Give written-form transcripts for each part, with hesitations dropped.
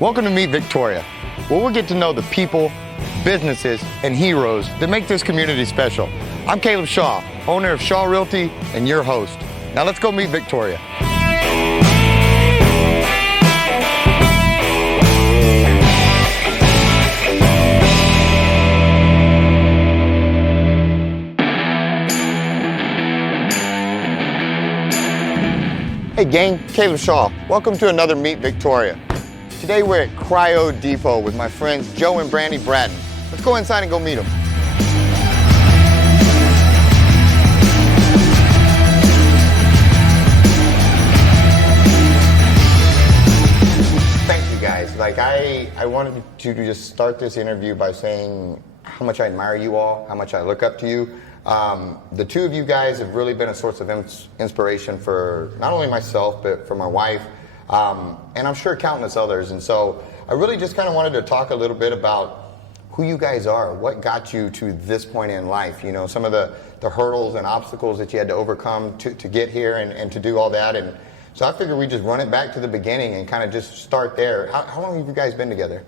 Welcome to Meet Victoria, where we'll get to know the people, businesses, and heroes that make this community special. I'm Caleb Shaw, owner of Shaw Realty, and your host. Now let's go meet Victoria. Hey gang, Caleb Shaw. Welcome to another Meet Victoria. Today we're at Cryo Depot with my friends Joe and Brandee Bratton. Let's go inside and go meet them. Thank you guys. I wanted to just start this interview by saying how much I admire you all, how much I look up to you. The two of you guys have really been a source of inspiration for not only myself, but for my wife, and I'm sure countless others. And so I really just kind of wanted to talk a little bit about who you guys are, what got you to this point in life, you know, some of the hurdles and obstacles that you had to overcome to get here and to do all that. And so I figured we'd just run it back to the beginning and kind of just start there. How long have you guys been together?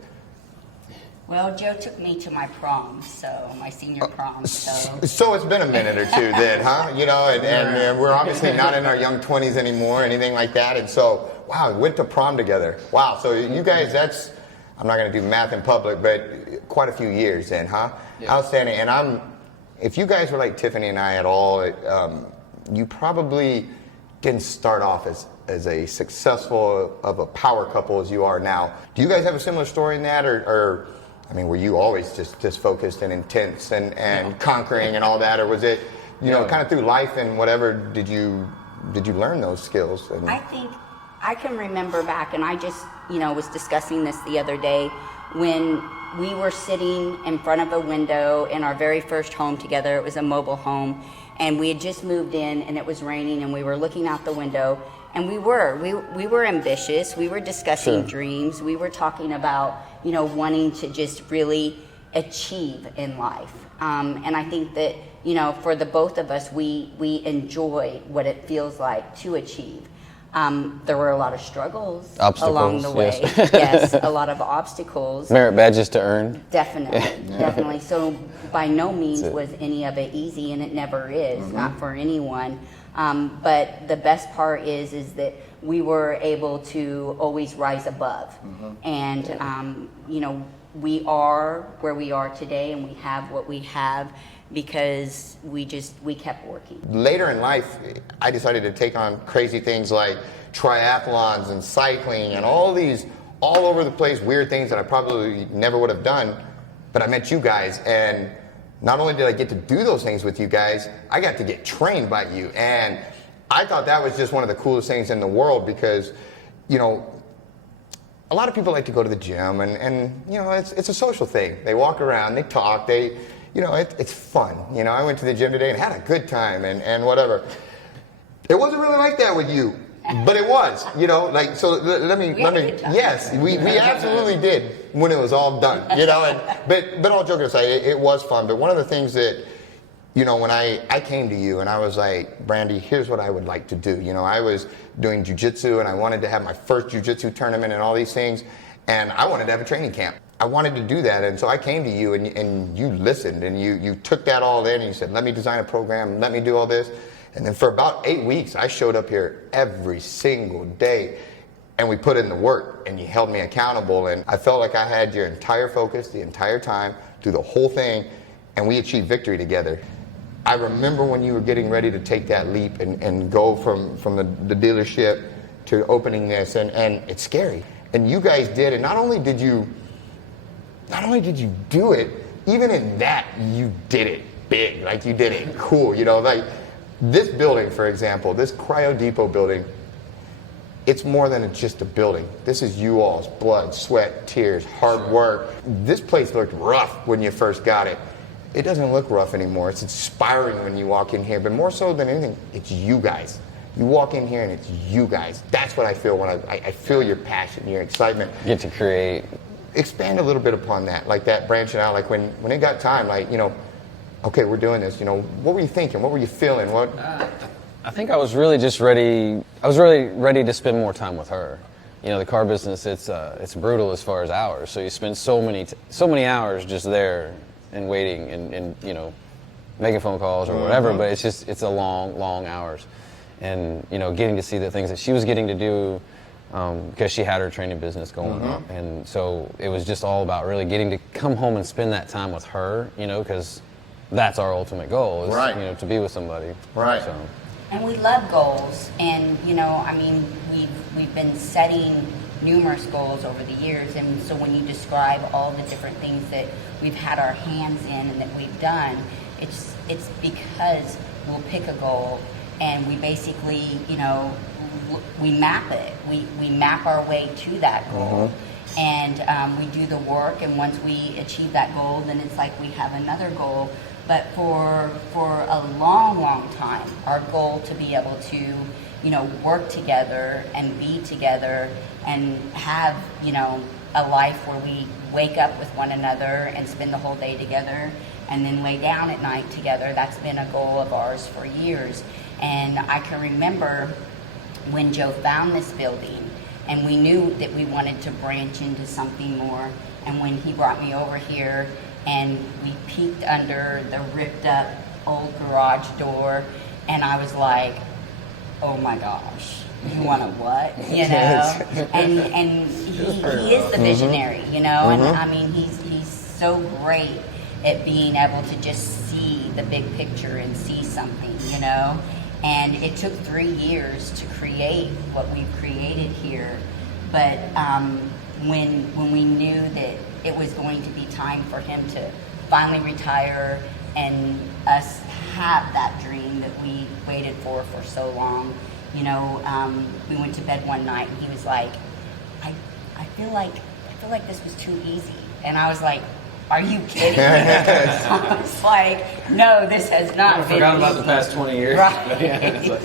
Well, Joe took me to my prom, so my senior prom. So it's been a minute or two then, huh? You know, and we're obviously not in our young 20s anymore, anything like that. And so, wow, we went to prom together. Wow, so you guys, I'm not going to do math in public, but quite a few years then, huh? Yeah. Outstanding. And if you guys were like Tiffany and I at all, you probably didn't start off as a successful of a power couple as you are now. Do you guys have a similar story in that, or I mean, were you always just focused and intense and conquering and all that, or was it, you know, kind of through life and whatever, did you learn those skills? I think I can remember back, and I just, was discussing this the other day, when we were sitting in front of a window in our very first home together. It was a mobile home, and we had just moved in, and it was raining, and we were looking out the window, and we were ambitious. We were discussing dreams. We were talking about, wanting to just really achieve in life. And I think that, for the both of us, we enjoy what it feels like to achieve. There were a lot of struggles along the way. Yes. Yes, a lot of obstacles. Merit badges to earn. Definitely. So by no means was any of it easy, and it never is, not for anyone. But the best part is that we were able to always rise above. And, we are where we are today, and we have what we have because we kept working. Later in life, I decided to take on crazy things like triathlons and cycling and all these all over the place weird things that I probably never would have done. But I met you guys, and not only did I get to do those things with you guys, I got to get trained by you. And I thought that was just one of the coolest things in the world because, a lot of people like to go to the gym and it's a social thing. They walk around, they talk, it's fun. I went to the gym today and had a good time and whatever. It wasn't really like that with you, but it was, so let me, yes, we absolutely did when it was all done, but all joking aside, it was fun. But one of the things that, when I came to you and I was like, Brandee, here's what I would like to do. I was doing jiu-jitsu and I wanted to have my first jiu-jitsu tournament and all these things. And I wanted to have a training camp. I wanted to do that. And so I came to you and you listened and you took that all in and you said, let me design a program, let me do all this. And then for about 8 weeks, I showed up here every single day and we put in the work and you held me accountable. And I felt like I had your entire focus the entire time through the whole thing, and we achieved victory together. I remember when you were getting ready to take that leap and go from the dealership to opening this, and it's scary. And you guys did, and not only did you do it, even in that, you did it big, like you did it cool, like this building, for example, this Cryo Depot building, it's more than just a building. This is you all's blood, sweat, tears, hard work. This place looked rough when you first got it. It doesn't look rough anymore. It's inspiring when you walk in here, but more so than anything, it's you guys. You walk in here and it's you guys. That's what I feel when I feel your passion, your excitement. You get to create. Expand a little bit upon that, like that branching out, like when it got time, like, okay, we're doing this, what were you thinking? What were you feeling? I think I was really just ready. I was really ready to spend more time with her. the car business, it's brutal as far as hours. So you spend so many hours just there and waiting and making phone calls or whatever. But it's a long hours, and getting to see the things that she was getting to do because she had her training business going on, and so it was just all about really getting to come home and spend that time with her. Because that's our ultimate goal is Right. To be with somebody. Right. So. And we love goals, and we've been setting numerous goals over the years, and so when you describe all the different things that we've had our hands in and that we've done, it's because we'll pick a goal and we basically we map it. We map our way to that goal, and we do the work, and once we achieve that goal, then it's like we have another goal. But for a long time, our goal to be able to, work together and be together and have, a life where we wake up with one another and spend the whole day together and then lay down at night together. That's been a goal of ours for years. And I can remember when Joe found this building and we knew that we wanted to branch into something more. And when he brought me over here, and we peeked under the ripped up old garage door, and I was like, oh my gosh, you want a what? And he is the visionary, and I mean he's so great at being able to just see the big picture and see something, and it took 3 years to create what we've created here, but when we knew that it was going to be time for him to finally retire and us have that dream that we waited for so long. We went to bed one night and he was like, I feel like this was too easy. And I was like, are you kidding me? I was like, no, this has not been forgot about easy. the past 20 years. Right.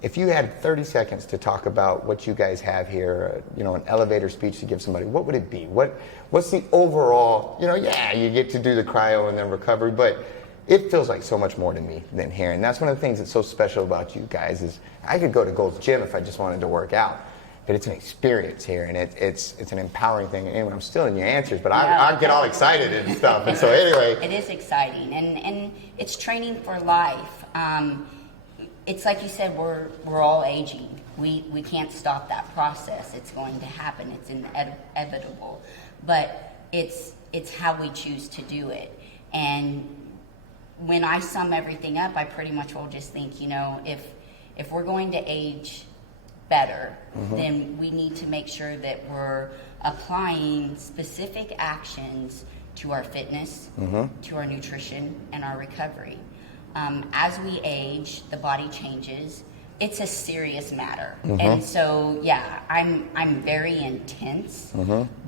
If you had 30 seconds to talk about what you guys have here, an elevator speech to give somebody, what would it be? What's the overall, you get to do the cryo and then recovery, but it feels like so much more to me than here. And that's one of the things that's so special about you guys is I could go to Gold's Gym if I just wanted to work out, but it's an experience here and it's an empowering thing. Anyway, I'm still in your answers, but I get all excited and stuff. And so anyway. It is exciting and it's training for life. It's like you said, we're all aging. We can't stop that process. It's going to happen. It's inevitable. But it's how we choose to do it. And when I sum everything up, I pretty much will just think, if we're going to age better, then we need to make sure that we're applying specific actions to our fitness, to our nutrition, and our recovery. As we age, the body changes. It's a serious matter. And so, I'm very intense,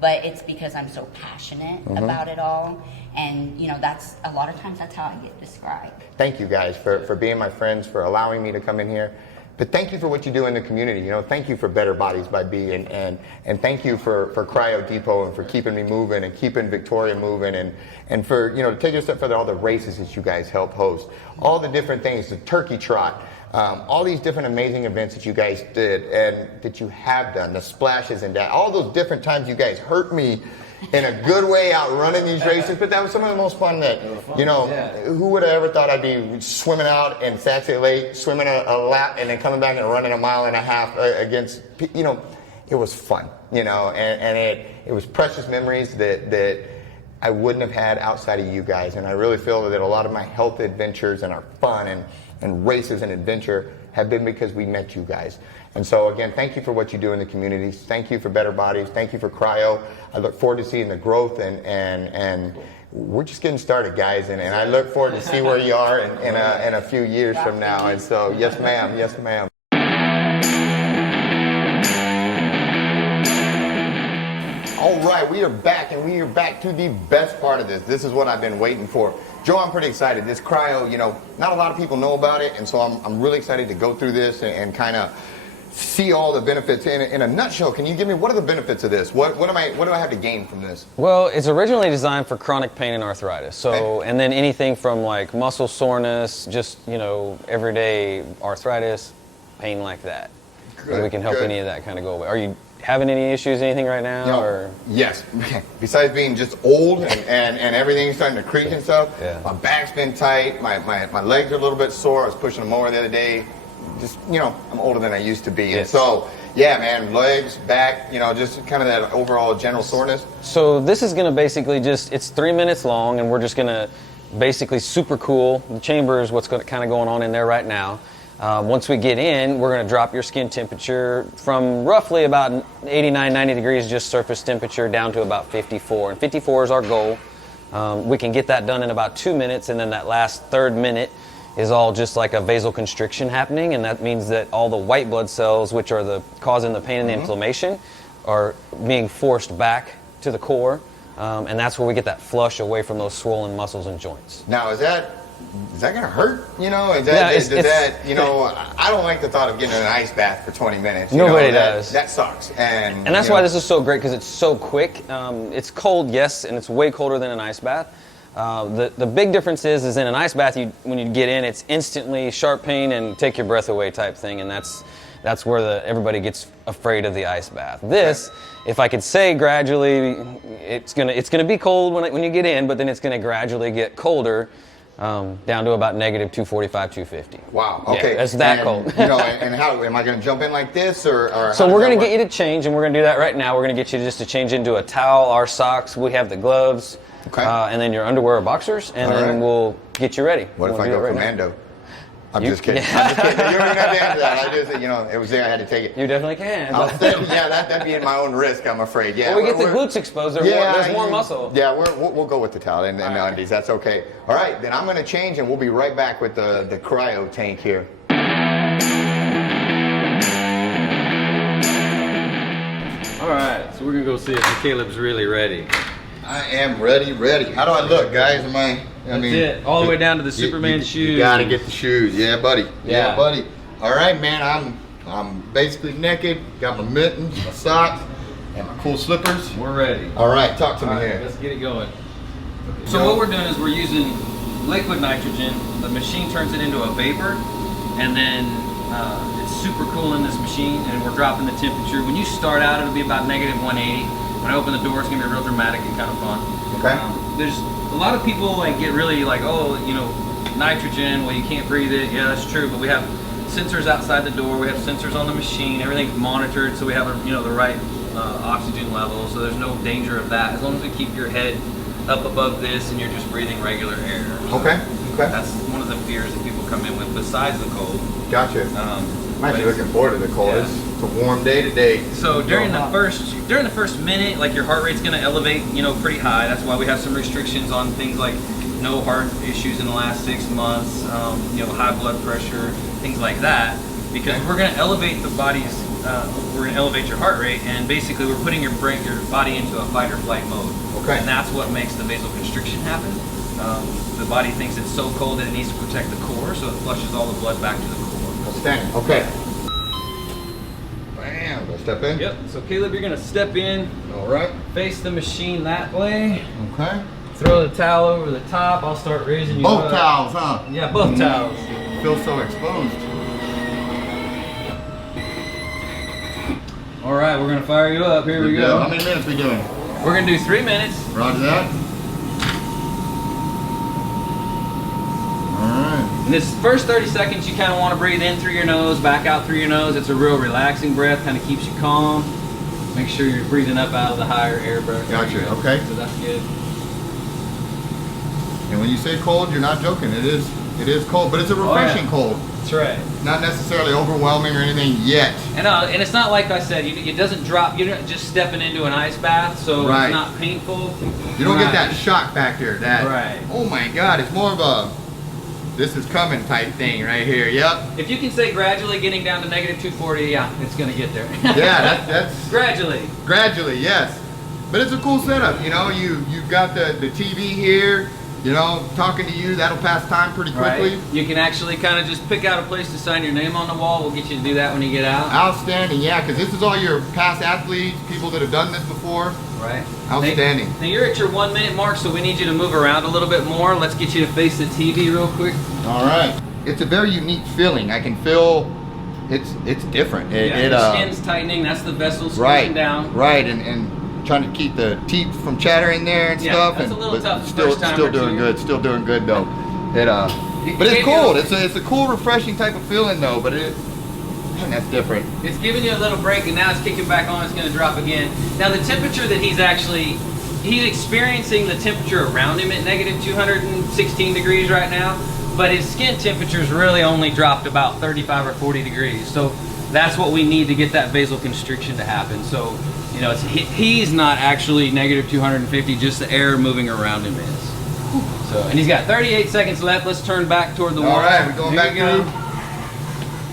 but it's because I'm so passionate about it all. And, that's a lot of times that's how I get described. Thank you guys for being my friends, for allowing me to come in here. But thank you for what you do in the community. Thank you for Better Bodies by B, and thank you for Cryo Depot and for keeping me moving and keeping Victoria moving and for, to take it a step further, all the races that you guys help host, all the different things, the turkey trot, all these different amazing events that you guys did and that you have done, the splashes and that, all those different times you guys hurt me in a good way out running these races, but that was some of the most fun that, who would have ever thought I'd be swimming out in Saturday Lake, swimming a lap and then coming back and running a mile and a half against, it was fun, and it was precious memories that I wouldn't have had outside of you guys. And I really feel that a lot of my health adventures and our fun and races and adventure have been because we met you guys. And so again, thank you for what you do in the communities. Thank you for Better Bodies. Thank you for Cryo. I look forward to seeing the growth and we're just getting started, guys. And I look forward to see where you are in a few years from now. And so, yes, ma'am. Yes, ma'am. All right, we are back, and we are back to the best part of this. This is what I've been waiting for. Joe, I'm pretty excited. This cryo, not a lot of people know about it, and so I'm really excited to go through this and kind of see all the benefits. In a nutshell, can you give me, what are the benefits of this? What do I have to gain from this? Well, it's originally designed for chronic pain and arthritis. So, and then anything from like muscle soreness, just, everyday arthritis, pain like that. Good, we can help any of that kind of go away. having any issues, anything right now? No. Or Yes. Besides being just old and everything's starting to creak and stuff, Yeah. my back's been tight, my legs are a little bit sore. I was pushing them over the other day. Just, I'm older than I used to be. And Yes. so, yeah, man, legs, back, just kind of that overall general soreness. So this is going to basically it's 3 minutes long, and we're just going to basically super cool. The chamber is what's kind of going on in there right now. Once we get in, we're going to drop your skin temperature from roughly about 89, 90 degrees, just surface temperature, down to about 54. And 54 is our goal. We can get that done in about 2 minutes, and then that last third minute is all just like a vasoconstriction happening, and that means that all the white blood cells, which are causing the pain and the inflammation, are being forced back to the core, and that's where we get that flush away from those swollen muscles and joints. Now, is that gonna hurt? I don't like the thought of getting in an ice bath for 20 minutes. Nobody does. That sucks. And that's why this is so great, because it's so quick. It's cold, yes, and it's way colder than an ice bath. The big difference is in an ice bath, when you get in, it's instantly sharp pain and take your breath away type thing, and that's where everybody gets afraid of the ice bath. This, if I could say gradually, it's gonna be cold when you get in, but then it's gonna gradually get colder. Down to about negative 245, 250. Wow. Okay. Yeah, it's that cold. And how am I going to jump in like this, or so we're going to get you to change, and we're going to do that right now. We're going to get you just to change into a towel, our socks. We have the gloves, okay, and then your underwear or boxers, and then we'll get you ready. What if I go commando? I'm just kidding. Yeah. I'm just kidding. You don't even have to answer that. I just, it was there. I had to take it. You definitely can. That'd be at my own risk, I'm afraid. Yeah. Well, we get the glutes exposed. There's more muscle. Yeah, we'll go with the towel and the undies. That's okay. All right, then I'm going to change, and we'll be right back with the cryo tank here. All right, so we're gonna go see if Caleb's really ready. I am ready. How do I look, guys? That's it. All the way down to the Superman shoes. You gotta get the shoes, yeah, buddy. Yeah, buddy. All right, man. I'm basically naked. Got my mittens, my socks, and my cool slippers. We're ready. All right, talk to me All right, here. let's get it going. So what we're doing is we're using liquid nitrogen. The machine turns it into a vapor, and then it's super cool in this machine, and we're dropping the temperature. When you start out, it'll be about negative 180. When I open the door, it's gonna be real dramatic and kind of fun. Okay. There's a lot of people get really nitrogen. Well, you can't breathe it. Yeah, that's true. But we have sensors outside the door. We have sensors on the machine. Everything's monitored, so we have the right oxygen level. So there's no danger of that as long as we keep your head up above this and you're just breathing regular air. Okay. That's one of the fears that people come in with besides the cold. Gotcha. I'm actually looking forward to the cold. Yeah. It's a warm day today. So during the first minute, your heart rate's going to elevate, pretty high. That's why we have some restrictions on things like no heart issues in the last 6 months, high blood pressure, things like that. Because we're going to elevate the body's, we're going to elevate your heart rate, and basically we're putting your body into a fight or flight mode. Okay. And that's what makes the vasoconstriction happen. The body thinks it's so cold that it needs to protect the core, so it flushes all the blood back to the core. Outstanding. Okay. Bam. Do I step in? Yep. So Caleb, you're gonna step in. All right. Face the machine that way. Okay. Throw the towel over the top. I'll start raising you Both up. towels, huh? Yeah, both towels. Feel so exposed. All right, we're gonna fire you up. Here we go. How many minutes we doing? We're gonna do 3 minutes. Roger that. In this first 30 seconds, you kind of want to breathe in through your nose, back out through your nose. It's a real relaxing breath, kind of keeps you calm. Make sure you're breathing up out of the higher air breath. Gotcha, okay. So that's good. And when you say cold, you're not joking. It is cold, but it's a refreshing cold. That's right. Not necessarily overwhelming or anything yet. And it's not like I said, it doesn't drop. You're not just stepping into an ice bath, so Right. it's not painful. You don't get that shock factor. Right. Oh my God, it's more of a this is coming type thing right here. Yep. If you can say gradually getting down to negative 240, yeah, it's gonna get there. Yeah, that's Gradually. Gradually, yes. But it's a cool setup. You've got the TV here. Talking to you, that'll pass time pretty quickly. Right. You can actually kind of just pick out a place to sign your name on the wall. We'll get you to do that when you get out. Outstanding, yeah, because this is all your past athletes, people that have done this before. Right. Outstanding. Now you're at your 1 minute mark, so we need you to move around a little bit more. Let's get you to face the TV real quick. All right. It's a very unique feeling. I can feel it's different. The skin's tightening. That's the vessel squeezing down. Right, and trying to keep the teeth from chattering there and stuff. That's a little tough. Still doing good. Still doing good though. But it's cool. It's a cool, refreshing type of feeling though. But man, that's different. It's giving you a little break, and now it's kicking back on. It's going to drop again. Now the temperature that he's experiencing the temperature around him at negative 216 degrees right now, but his skin temperature's really only dropped about 35 or 40 degrees. So that's what we need to get that vasoconstriction to happen. So, you know, he's not actually negative 250, just the air moving around him is. So, and he's got 38 seconds left. Let's turn back toward the wall. All right, we're going back through.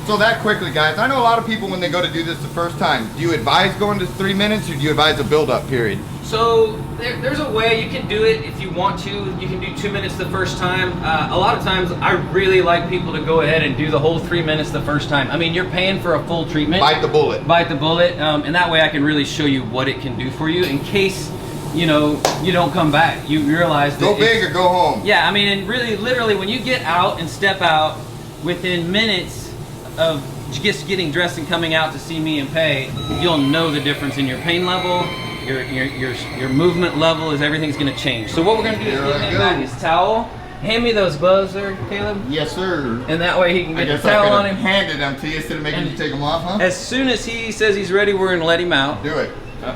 So that quickly, guys, I know a lot of people when they go to do this the first time, do you advise going to 3 minutes or do you advise a build-up period? So there's a way you can do it if you want to. You can do 2 minutes the first time. A lot of times I really like people to go ahead and do the whole 3 minutes the first time. I mean, you're paying for a full treatment. Bite the bullet. Bite the bullet, and that way I can really show you what it can do for you in case, you know, you don't come back. You realize that go big or go home. Yeah, I mean, and really, literally, when you get out and step out, within minutes of just getting dressed and coming out to see me and pay, you'll know the difference in your pain level, your movement level, everything's going to change. So what we're going to do is give him back his towel. Hand me those gloves there, Caleb. Yes, sir. And that way he can get the towel on him. Handed them to you instead of making you take them off, huh? As soon as he says he's ready, we're going to let him out. Do it.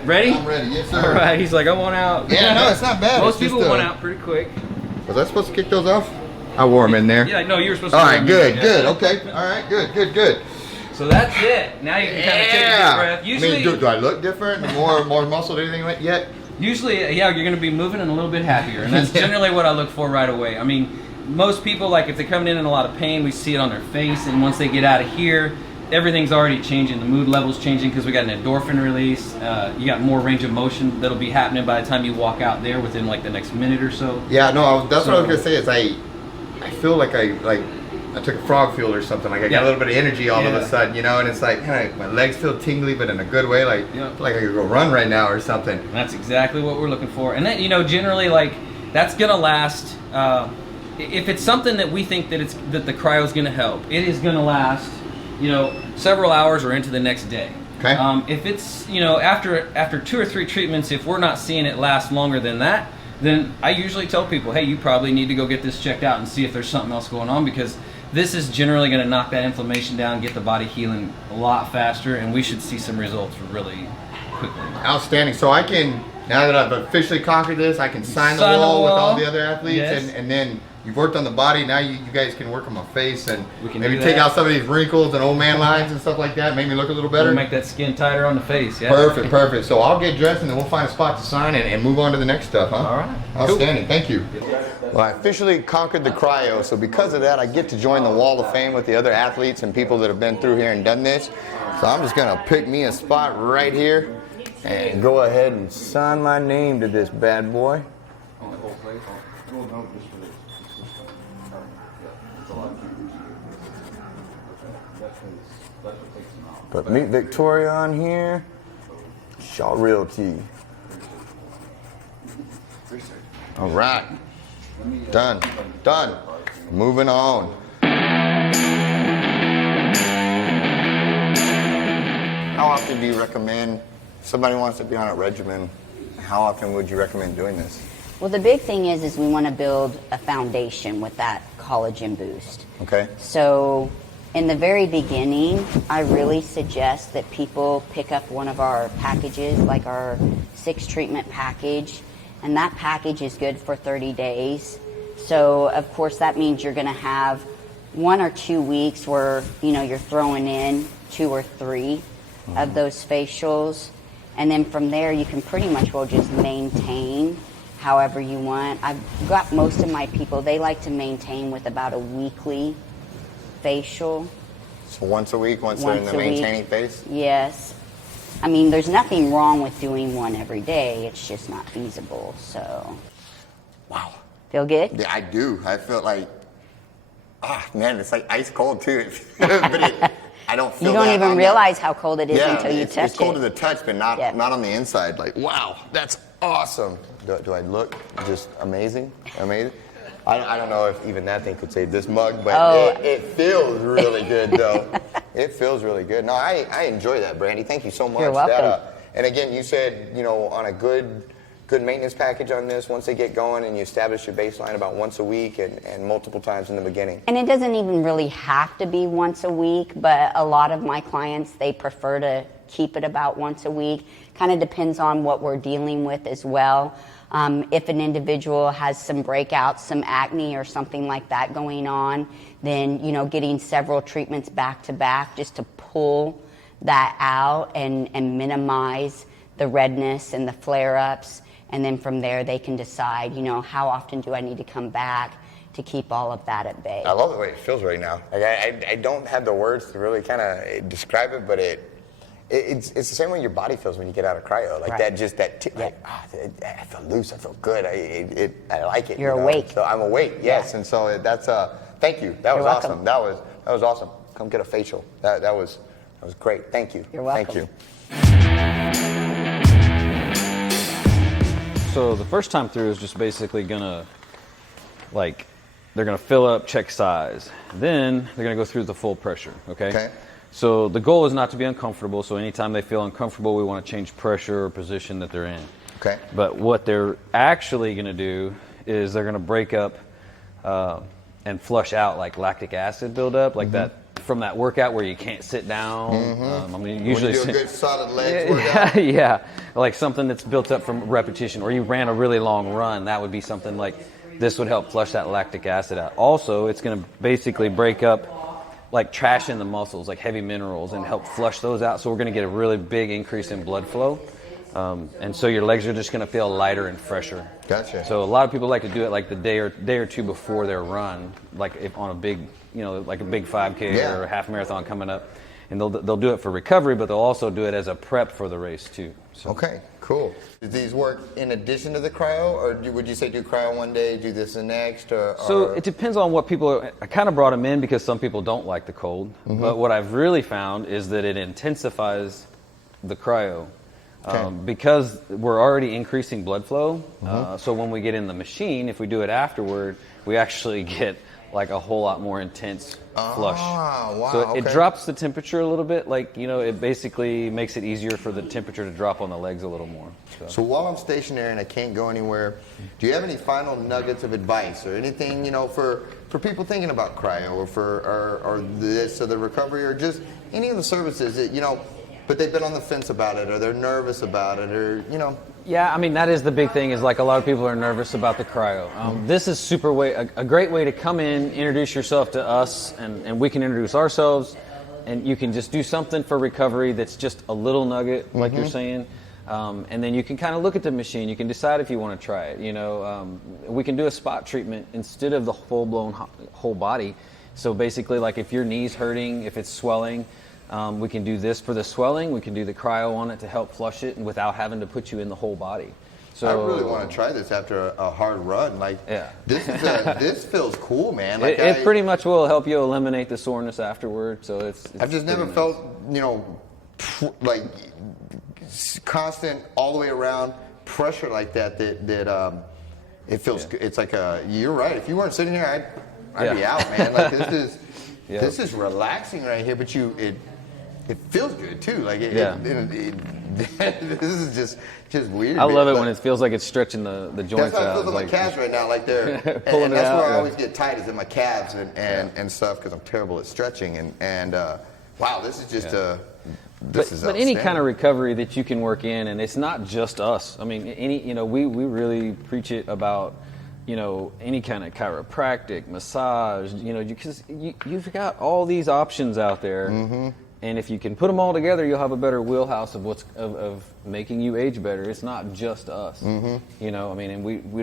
Ready? I'm ready. Yes, sir. All right. He's like, I want out. Yeah, no, it's not bad. Most people want out pretty quick. Was I supposed to kick those off? I wore them in there. Yeah, no, you were supposed to. All right, good. Okay. All right, good. So that's it. Now you can kind of take a deep breath. Usually, I mean, do I look different? More muscle, anything like yet? Usually, yeah, you're going to be moving and a little bit happier, and that's generally what I look for right away. I mean, most people, like if they're coming in a lot of pain, we see it on their face, and once they get out of here, everything's already changing. The mood level's changing because we got an endorphin release. You got more range of motion that'll be happening by the time you walk out there within like the next minute or so. Yeah, no, that's what I was gonna say. Is I feel like I took a frog fuel or something. Like I got a little bit of energy all of a sudden, you know, and it's like my legs feel tingly, but in a good way. Like I feel like I could go run right now or something. And that's exactly what we're looking for. And then, you know, generally like that's gonna last. If it's something that we think that the cryo is gonna help, it is gonna last, you know, several hours or into the next day. Okay. If it's, you know, after 2 or 3 treatments, if we're not seeing it last longer than that, then I usually tell people, hey, you probably need to go get this checked out and see if there's something else going on, because this is generally going to knock that inflammation down, get the body healing a lot faster, and we should see some results really quickly. Outstanding. So I can, now that I've officially conquered this, I can sign the wall with all the other athletes, and then you've worked on the body. Now you guys can work on my face and we can maybe take out some of these wrinkles and old man lines and stuff like that. Make me look a little better. We'll make that skin tighter on the face. Yeah. Perfect. So I'll get dressed and then we'll find a spot to sign and move on to the next stuff, huh? All right. Outstanding. Thank you. Well, I officially conquered the cryo, so because of that, I get to join the Wall of Fame with the other athletes and people that have been through here and done this. So I'm just gonna pick me a spot right here and go ahead and sign my name to this bad boy. Put Meet Victoria on here. Shaw Realty. All right. Done. Moving on. How often do you recommend, if somebody wants to be on a regimen, how often would you recommend doing this? Well, the big thing is we want to build a foundation with that collagen boost. Okay. So in the very beginning, I really suggest that people pick up one of our packages, like our 6 treatment package, and that package is good for 30 days. So of course that means you're going to have 1 or 2 weeks where, you know, you're throwing in 2 or 3 of those facials, and then from there you can pretty much well just maintain however you want. I've got most of my people, they like to maintain with about a weekly facial. So once a week, once they're in the maintaining phase? Yes. I mean, there's nothing wrong with doing one every day. It's just not feasible, so. Wow. Feel good? Yeah, I do. I feel like, man, it's like ice cold too. But I don't feel you don't that even on realize how cold it is until you touch it. It's cold to the touch, but not on the inside. Like, wow, that's awesome. Do I look just amazing? I don't know if even that thing could save this mug, but it feels really good though. It feels really good. No, I enjoy that, Brandee. Thank you so much. You're welcome. And again, you said, on a good maintenance package on this, once they get going and you establish your baseline about once a week and multiple times in the beginning. And it doesn't even really have to be once a week, but a lot of my clients, they prefer to keep it about once a week. Kind of depends on what we're dealing with as well. If an individual has some breakouts, some acne or something like that going on, then, getting several treatments back to back just to pull that out and minimize the redness and the flare-ups. And then from there, they can decide, how often do I need to come back to keep all of that at bay. I love the way it feels right now. Like I don't have the words to really kind of describe it, but it's the same way your body feels when you get out of cryo. Like Right. I feel loose. I feel good. I like it. You're awake. So I'm awake. Yes, Yeah. and so that's thank you. That was You're welcome. awesome. That was awesome. Come get a facial. That was great. Thank you. You're welcome. Thank you. So the first time through is just basically gonna, they're gonna fill up, check size. Then they're gonna go through the full pressure, okay? So the goal is not to be uncomfortable, so anytime they feel uncomfortable, we wanna change pressure or position that they're in. Okay. But what they're actually gonna do is they're gonna break up and flush out like lactic acid buildup, like that from that workout where you can't sit down. Usually when you do a good solid legs workout. yeah, like something that's built up from repetition, or you ran a really long run, that would be something like this would help flush that lactic acid out. Also, it's going to basically break up like trash in the muscles, like heavy minerals, and help flush those out. So we're going to get a really big increase in blood flow. And so your legs are just going to feel lighter and fresher. Gotcha. So a lot of people like to do it like the day or two before their run, like if on a big, like a big 5K or a half marathon coming up, and they'll do it for recovery, but they'll also do it as a prep for the race too. So. Okay, cool. Do these work in addition to the cryo, or would you say do cryo one day, do this the next? So it depends on what people. I kind of brought them in because some people don't like the cold, but what I've really found is that it intensifies the cryo. Because we're already increasing blood flow, so when we get in the machine, if we do it afterward, we actually get like a whole lot more intense flush. Wow, So it drops the temperature a little bit, it basically makes it easier for the temperature to drop on the legs a little more. So while I'm stationary and I can't go anywhere, do you have any final nuggets of advice or anything, for people thinking about cryo or this or the recovery or just any of the services that, but they've been on the fence about it, or they're nervous about it, or Yeah, I mean, that is the big thing, is like a lot of people are nervous about the cryo. This is a great way to come in, introduce yourself to us, and we can introduce ourselves, and you can just do something for recovery that's just a little nugget, like you're saying, and then you can kind of look at the machine. You can decide if you want to try it. We can do a spot treatment instead of the full-blown whole body. So basically, like if your knee's hurting, if it's swelling, we can do this for the swelling. We can do the cryo on it to help flush it, and without having to put you in the whole body. So I really want to try this after a hard run. This feels cool, man. It pretty much will help you eliminate the soreness afterward. So it's I've just never felt like constant all the way around pressure like that. That it feels good. It's like you're right. If you weren't sitting here, I'd be out, man. Like this is relaxing right here, but it feels good too. Like this is just weird. I love it when it feels like it's stretching the joints that's how out. it feels in my calves right now. Like they're pulling and it that's out, where I always get tight, is in my calves and stuff, because I'm terrible at stretching. And wow, this is just But any kind of recovery that you can work in, and it's not just us. I mean, we really preach it about. Any kind of chiropractic, massage, because you've got all these options out there, and if you can put them all together, you'll have a better wheelhouse of making you age better. It's not just us, and we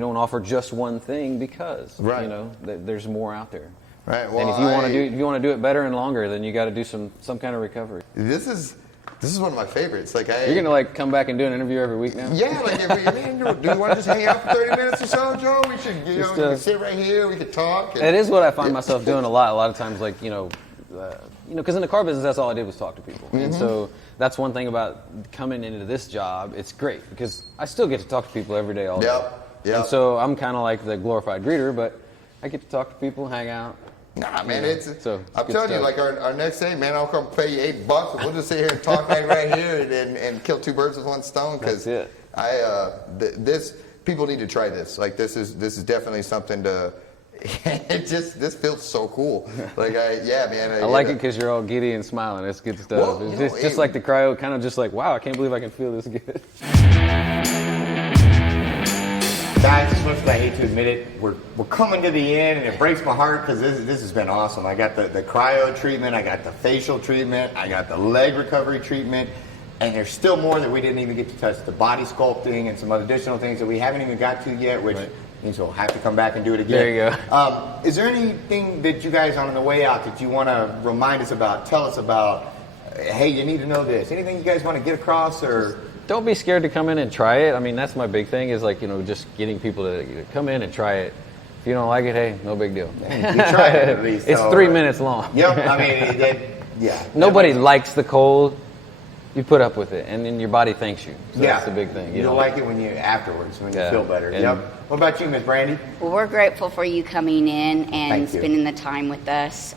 don't offer just one thing because, there's more out there. Right. Well, And if you want to do it better and longer, then you got to do some kind of recovery. This is one of my favorites. Like You're gonna come back and do an interview every week now? Yeah, like do you want to just hang out for 30 minutes or so, Joe? We should, we can sit right here. We could talk. It is what I find myself doing a lot of times. Because in the car business, that's all I did was talk to people, and so that's one thing about coming into this job. It's great because I still get to talk to people every day, all day. Yep. And so I'm kind of like the glorified greeter, but I get to talk to people, hang out. Nah, man, So, I'm good telling you, stuff. like our next day, man, I'll come pay you $8 and we'll just sit here and talk right here and kill two birds with one stone. Because That's it. this people need to try this. Like this is definitely something to. This feels so cool. Like man. I like it because you're all giddy and smiling. It's good stuff. Well, It's you know, just like the cryo, kind of just like, wow, I can't believe I can feel this good. Guys, as much as I hate to admit it, we're coming to the end, and it breaks my heart because this has been awesome. I got the cryo treatment, I got the facial treatment, I got the leg recovery treatment, and there's still more that we didn't even get to touch. The body sculpting and some other additional things that we haven't even got to yet, which means we'll have to come back and do it again. There you go. Is there anything that you guys on the way out that you want to remind us about, tell us about? Hey, you need to know this. Anything you guys want to get across or? Don't be scared to come in and try it. I mean, that's my big thing is like, just getting people to come in and try it. If you don't like it, hey, no big deal. You tried it at least. It's so, 3 minutes long. Yep, I mean, yeah. Nobody likes the cold. You put up with it, and then your body thanks you. So that's the big thing. You don't like it when you afterwards, when you feel better. And Yep. What about you, Miss Brandee? Well, we're grateful for you coming in and Thank you. spending the time with us.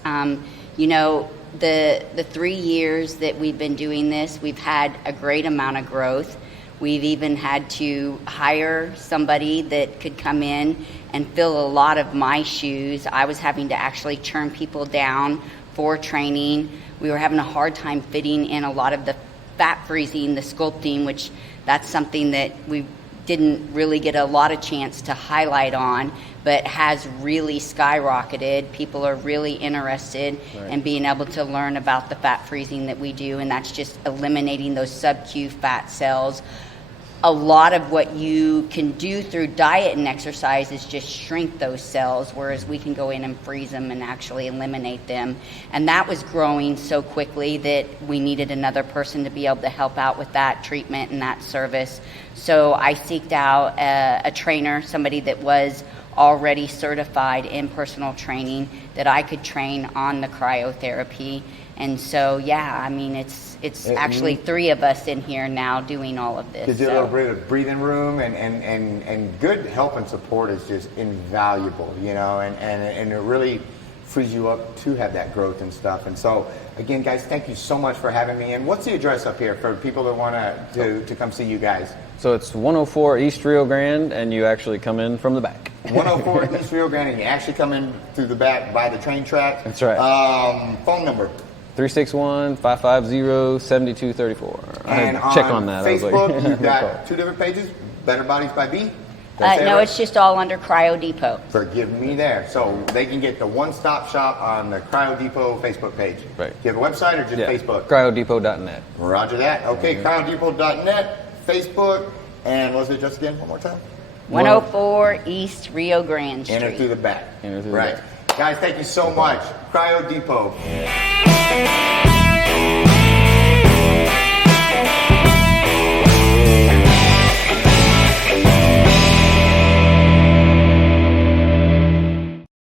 The 3 years that we've been doing this, we've had a great amount of growth. We've even had to hire somebody that could come in and fill a lot of my shoes. I was having to actually turn people down for training. We were having a hard time fitting in a lot of the fat freezing, the sculpting, which that's something that we didn't really get a lot of chance to highlight on, but has really skyrocketed. People are really interested in being able to learn about the fat freezing that we do, and that's just eliminating those sub-Q fat cells. A lot of what you can do through diet and exercise is just shrink those cells, whereas we can go in and freeze them and actually eliminate them. And that was growing so quickly that we needed another person to be able to help out with that treatment and that service. So I seeked out a trainer, somebody that was already certified in personal training, that I could train on the cryotherapy. And so, I mean, it's actually 3 of us in here now doing all of this. Gives you a little bit of breathing room, and good help and support is just invaluable, and it really frees you up to have that growth and stuff. And so, again, guys, thank you so much for having me. And what's the address up here for people that want to come see you guys? So it's 104 East Rio Grande, and you actually come in from the back. 104 East Rio Grande, and you actually come in through the back by the train track. That's right. Phone number. 361-550-7234. And check on that. Facebook, you've got 2 different pages. Better Bodies by B. No, it's just all under Cryo Depot. Forgive me there. So they can get the one-stop shop on the Cryo Depot Facebook page. Right. Do you have a website or just Facebook? Cryodepot.net. Roger that. Okay, cryodepot.net, Facebook, and what's the address again? One more time. 104 East Rio Grande Street. Enter through the back. Enter through the right. back. Guys, thank you so much. Cryo Depot.